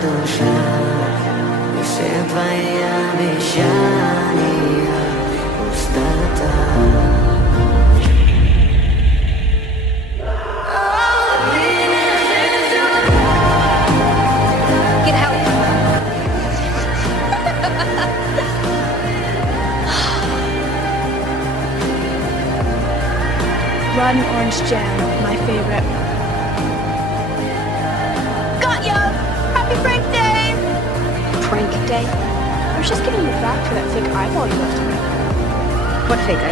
душа, и все твои обещания пустота. Get out. Blood and orange jam, my favorite. Got ya! Happy prank day! Prank day? I was just giving you back for that fake eyeball you left me. What fake